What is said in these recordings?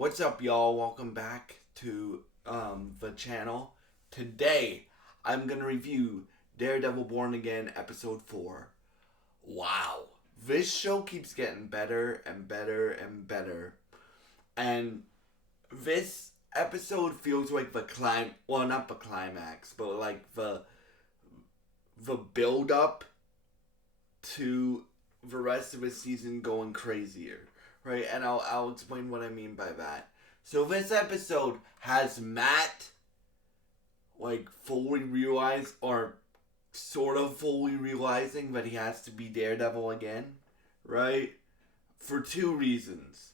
What's up, y'all? Welcome back to the channel. Today, I'm gonna review Daredevil Born Again episode 4. Wow, this show keeps getting better and better and better, and this episode feels like not the climax, but like the build up to the rest of the season going crazier, right? And I'll explain what I mean by that. So this episode has Matt fully realized, or sort of fully realizing, that he has to be Daredevil again, right? For two reasons.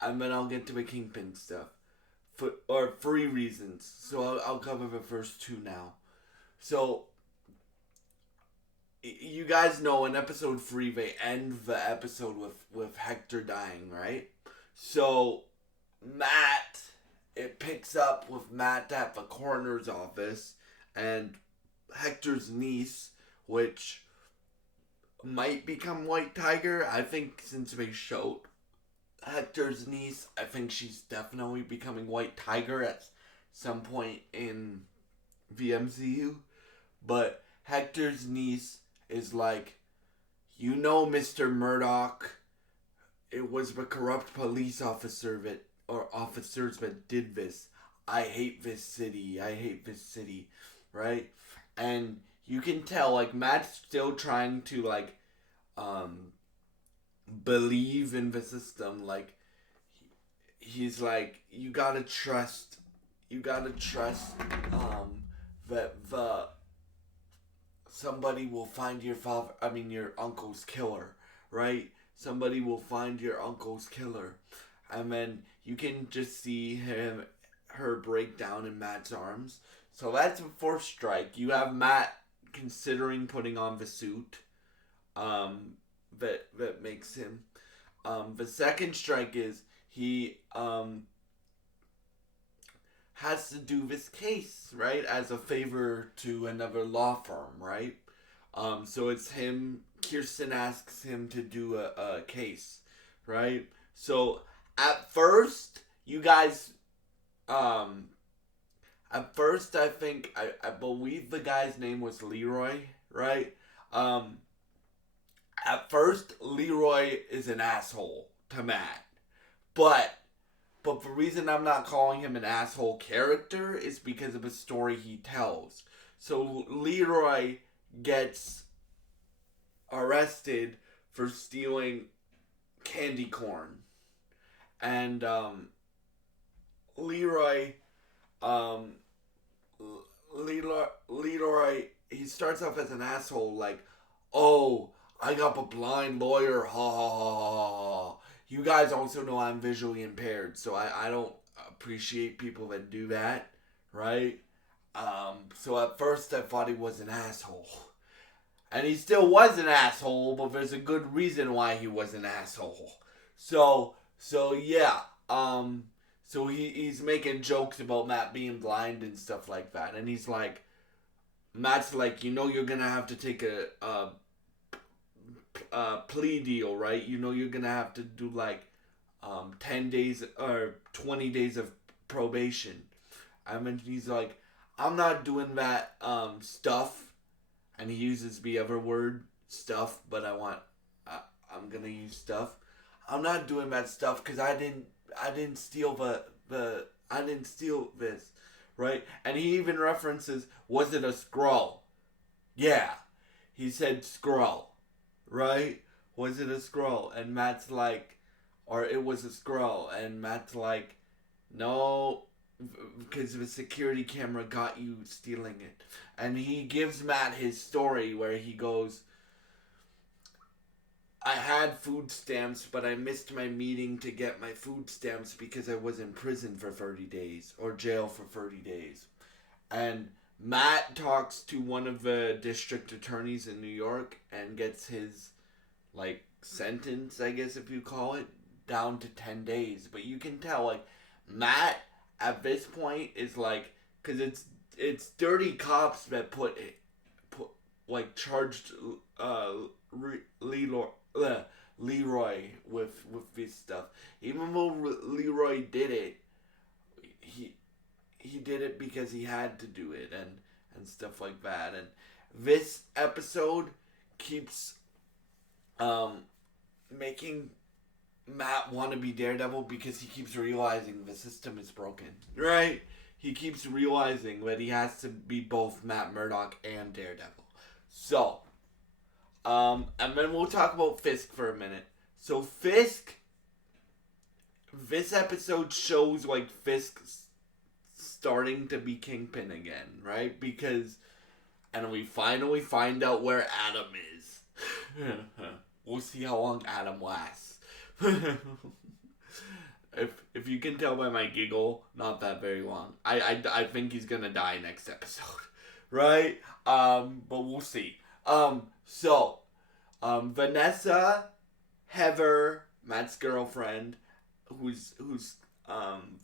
And then I'll get to the Kingpin stuff. Or three reasons. So I'll cover the first two now. So you guys know in episode 3 they end the episode with Hector dying, right? So it picks up with Matt at the coroner's office, and Hector's niece, which might become White Tiger. I think since they showed Hector's niece, I think she's definitely becoming White Tiger at some point in the MCU. But Hector's niece is like, Mr. Murdoch, it was the corrupt police officers that did this. I hate this city. Right? And you can tell, Matt's still trying to, believe in the system. He's like, you gotta trust, that somebody will find your uncle's killer, right? Somebody will find your uncle's killer. And then you can just see her break down in Matt's arms. So that's the fourth strike. You have Matt considering putting on the suit, that makes him. The second strike is he has to do this case, right, as a favor to another law firm, right? So it's him. Kirsten asks him to do a case, right? So at first, you guys, I think I believe the guy's name was Leroy, right? At first, Leroy is an asshole to Matt, but the reason I'm not calling him an asshole character is because of the story he tells. So Leroy gets arrested for stealing candy corn. And Leroy, he starts off as an asshole, like, oh, I got a blind lawyer, ha ha ha ha ha. You guys also know I'm visually impaired, so I don't appreciate people that do that, right? So at first I thought he was an asshole. And he still was an asshole, but there's a good reason why he was an asshole. So yeah. So he's making jokes about Matt being blind and stuff like that. And he's like, Matt's like, you're gonna have to take a plea deal, right? You're gonna have to do 10 days or 20 days of probation. And then he's like, I'm not doing that stuff. And he uses the other word, stuff, but I'm gonna use stuff. I'm not doing that stuff because I didn't steal I didn't steal this, right? And he even references, was it a scroll? Yeah, he said scroll, right? Was it a scroll? And Matt's like, or it was a scroll, and Matt's like, no, because the security camera got you stealing it. And he gives Matt his story where he goes, I had food stamps, but I missed my meeting to get my food stamps because I was in prison for 30 days, or jail for 30 days. And Matt talks to one of the district attorneys in New York and gets his, sentence, I guess if you call it, down to 10 days. But you can tell, Matt at this point is because it's dirty cops that charged Leroy with this stuff. Even though Leroy did it, he did it because he had to do it and stuff like that. And this episode keeps making Matt want to be Daredevil because he keeps realizing the system is broken, right? He keeps realizing that he has to be both Matt Murdock and Daredevil. So, and then we'll talk about Fisk for a minute. So Fisk, this episode shows like Fisk starting to be Kingpin again, right? Because, and we finally find out where Adam is. We'll see how long Adam lasts. If you can tell by my giggle, not that very long. I think he's gonna die next episode, right? But we'll see. Vanessa, Heather, Matt's girlfriend, who's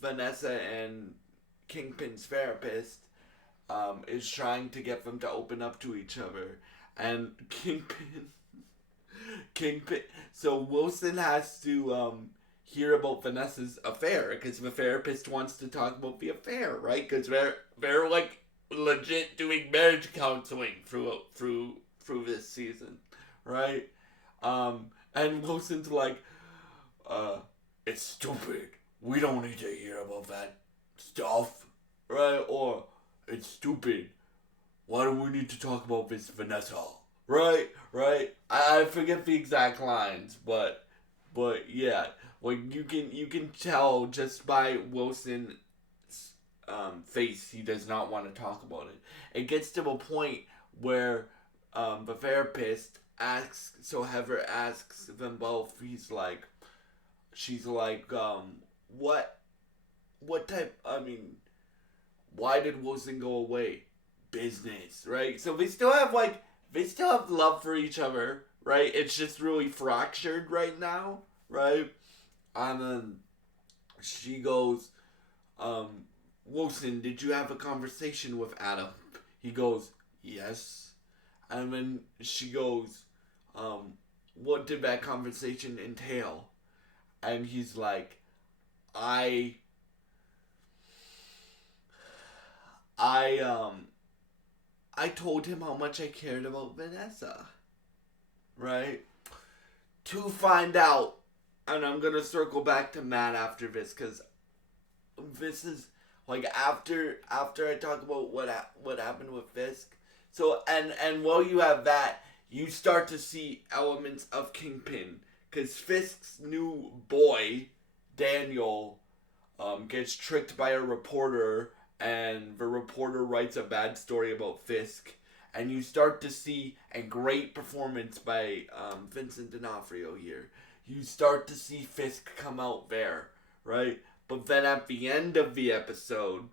Vanessa and Kingpin's therapist, is trying to get them to open up to each other, and Kingpin. So Wilson has to hear about Vanessa's affair because the therapist wants to talk about the affair, right? Because they're like legit doing marriage counseling through this season, right? And Wilson's like, it's stupid. We don't need to hear about that stuff, right? Or it's stupid. Why do we need to talk about this, Vanessa? Right. I forget the exact lines, but yeah, like you can tell just by Wilson's face, he does not want to talk about it. It gets to a point where the therapist asks, so Heather asks them both. She's like, what type? I mean, why did Wilson go away? Business, right? So they still have love for each other, right? It's just really fractured right now, right? And then she goes, Wilson, did you have a conversation with Adam? He goes, yes. And then she goes, what did that conversation entail? And he's like, I told him how much I cared about Vanessa, right? To find out, and I'm gonna circle back to Matt after this, because this is like after I talk about what happened with Fisk. So and while you have that, you start to see elements of Kingpin, because Fisk's new boy, Daniel, gets tricked by a reporter. And the reporter writes a bad story about Fisk. And you start to see a great performance by Vincent D'Onofrio here. You start to see Fisk come out there, right? But then at the end of the episode,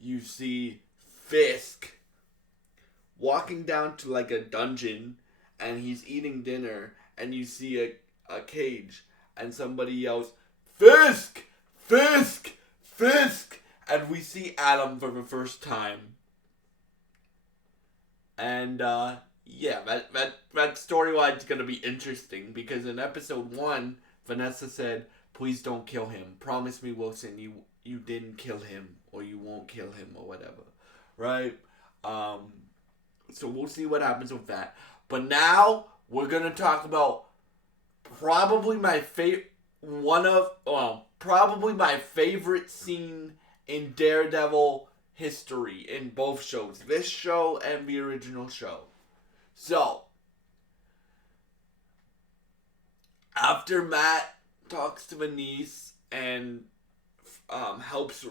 you see Fisk walking down to like a dungeon. And he's eating dinner. And you see a cage. And somebody yells, Fisk! Fisk! Fisk! And we see Adam for the first time. And, yeah, that storyline's gonna be interesting. Because in episode 1, Vanessa said, please don't kill him. Promise me, Wilson, you didn't kill him. Or you won't kill him, or whatever. Right? So we'll see what happens with that. But now, we're gonna talk about probably my probably my favorite scene in Daredevil history in both shows. This show and the original show. So, after Matt talks to the niece and helps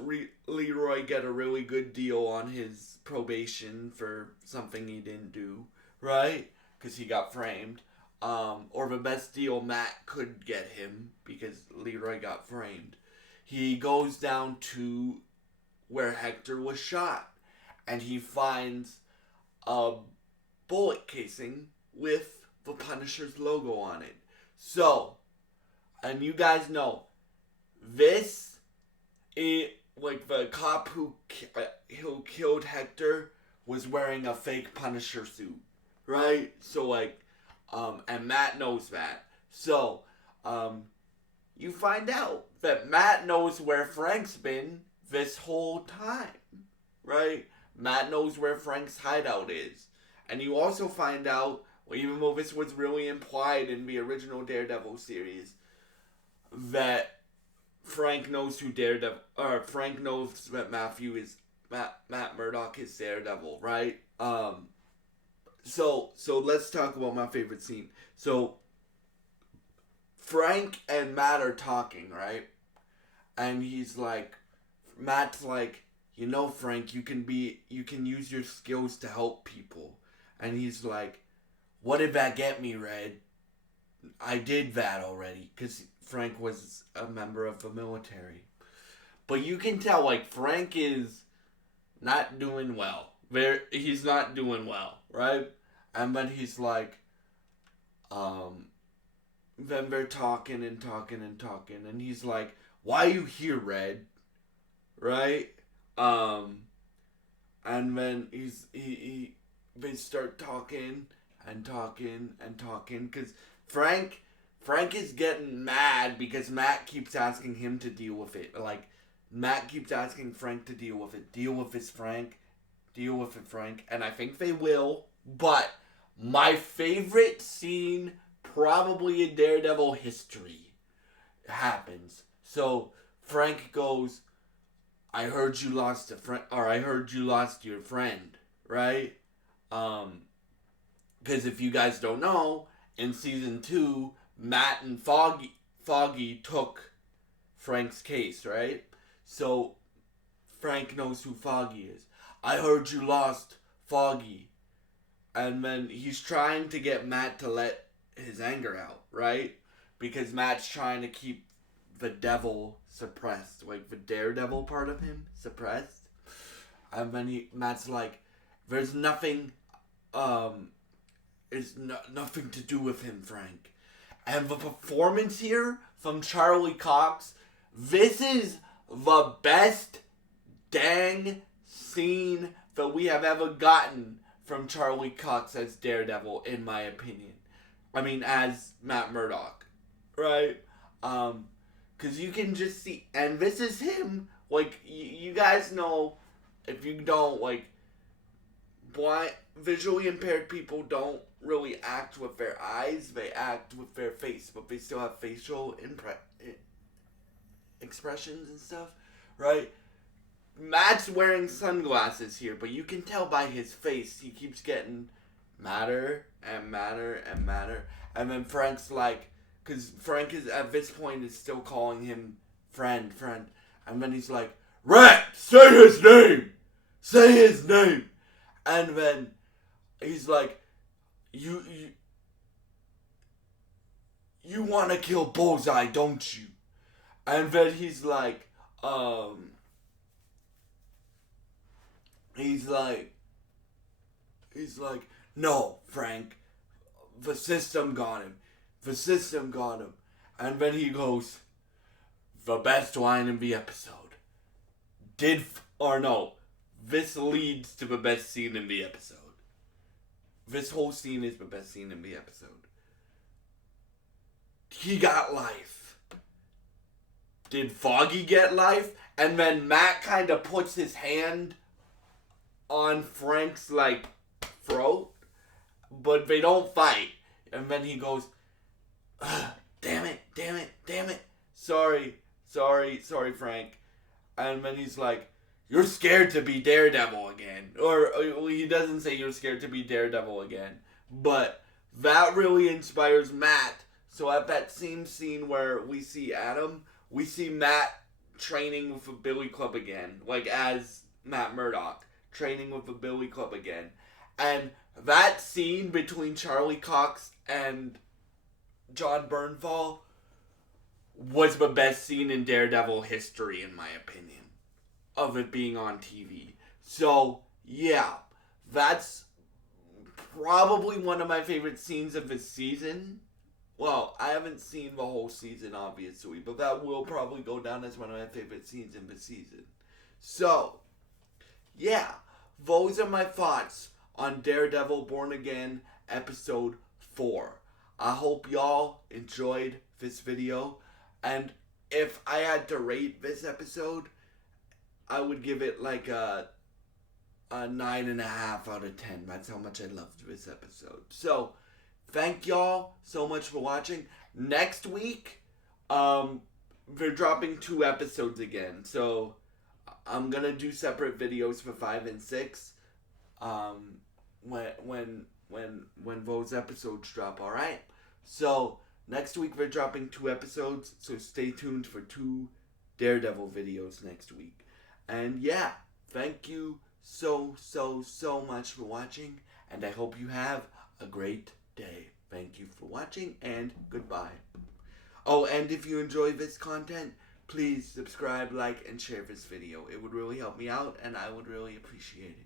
Leroy get a really good deal on his probation for something he didn't do, right? Because he got framed. Or the best deal Matt could get him because Leroy got framed. He goes down to where Hector was shot, and he finds a bullet casing with the Punisher's logo on it. So, and you guys know, this is like the cop who killed Hector was wearing a fake Punisher suit, right? So like, and Matt knows that. So, you find out that Matt knows where Frank's been this whole time, right? Matt knows where Frank's hideout is. And you also find out, even though this was really implied in the original Daredevil series, that Frank knows who Daredevil, or Frank knows that Matt Murdock is Daredevil, right? So let's talk about my favorite scene. So Frank and Matt are talking, right? And Matt's like, Frank, you can use your skills to help people. And he's like, what did that get me, Red? I did that already. Because Frank was a member of the military. But you can tell, Frank is not doing well. He's not doing well, right? And then he's like, then they're talking and talking and talking. And he's like, why are you here, Red? Right? And then they start talking and talking and talking. Because Frank is getting mad because Matt keeps asking him to deal with it. Matt keeps asking Frank to deal with it. Deal with this, Frank. Deal with it, Frank. And I think they will. But my favorite scene, probably in Daredevil history, happens. So Frank goes, I heard you lost a friend, or I heard you lost your friend, right? Because if you guys don't know, in season 2, Matt and Foggy took Frank's case, right? So Frank knows who Foggy is. I heard you lost Foggy. And then he's trying to get Matt to let his anger out, right? Because Matt's trying to keep the devil suppressed. The daredevil part of him suppressed. And then Matt's like, there's nothing, nothing to do with him, Frank. And the performance here from Charlie Cox, this is the best dang scene that we have ever gotten from Charlie Cox as Daredevil, in my opinion. I mean, as Matt Murdock, right? Because you can just see, and this is him, you guys know, if you don't, blind, visually impaired people don't really act with their eyes, they act with their face, but they still have facial expressions and stuff, right? Matt's wearing sunglasses here, but you can tell by his face, he keeps getting madder and madder and madder. And then Frank's like, because Frank is, at this point, is still calling him friend. And then he's like, Rat, say his name! Say his name! And then he's like, you want to kill Bullseye, don't you? And then he's like, He's like, no, Frank, the system got him. The system got him. And then he goes, the best line in the episode. This leads to the best scene in the episode. This whole scene is the best scene in the episode. He got life. Did Foggy get life? And then Matt kind of puts his hand on Frank's, throat, but they don't fight. And then he goes, damn it. Sorry, Frank. And then he's like, you're scared to be Daredevil again. Or he doesn't say you're scared to be Daredevil again. But that really inspires Matt. So at that same scene where we see Adam, we see Matt training with a Billy Club again. As Matt Murdock. Training with the Billy Club again. And that scene between Charlie Cox and John Bernthal was the best scene in Daredevil history, in my opinion, of it being on TV. So, yeah, that's probably one of my favorite scenes of this season. Well, I haven't seen the whole season, obviously, but that will probably go down as one of my favorite scenes in the season. So, yeah, those are my thoughts on Daredevil Born Again episode 4. I hope y'all enjoyed this video. And if I had to rate this episode, I would give it like a 9.5 out of 10. That's how much I loved this episode. So, thank y'all so much for watching. Next week, we're dropping 2 episodes again. So, I'm gonna do separate videos for 5 and 6. When those episodes drop, alright? So, next week we're dropping 2 episodes. So, stay tuned for 2 Daredevil videos next week. And yeah, thank you so much for watching, and I hope you have a great day. Thank you for watching, and goodbye. Oh, and if you enjoy this content, please subscribe, like, and share this video. It would really help me out, and I would really appreciate it.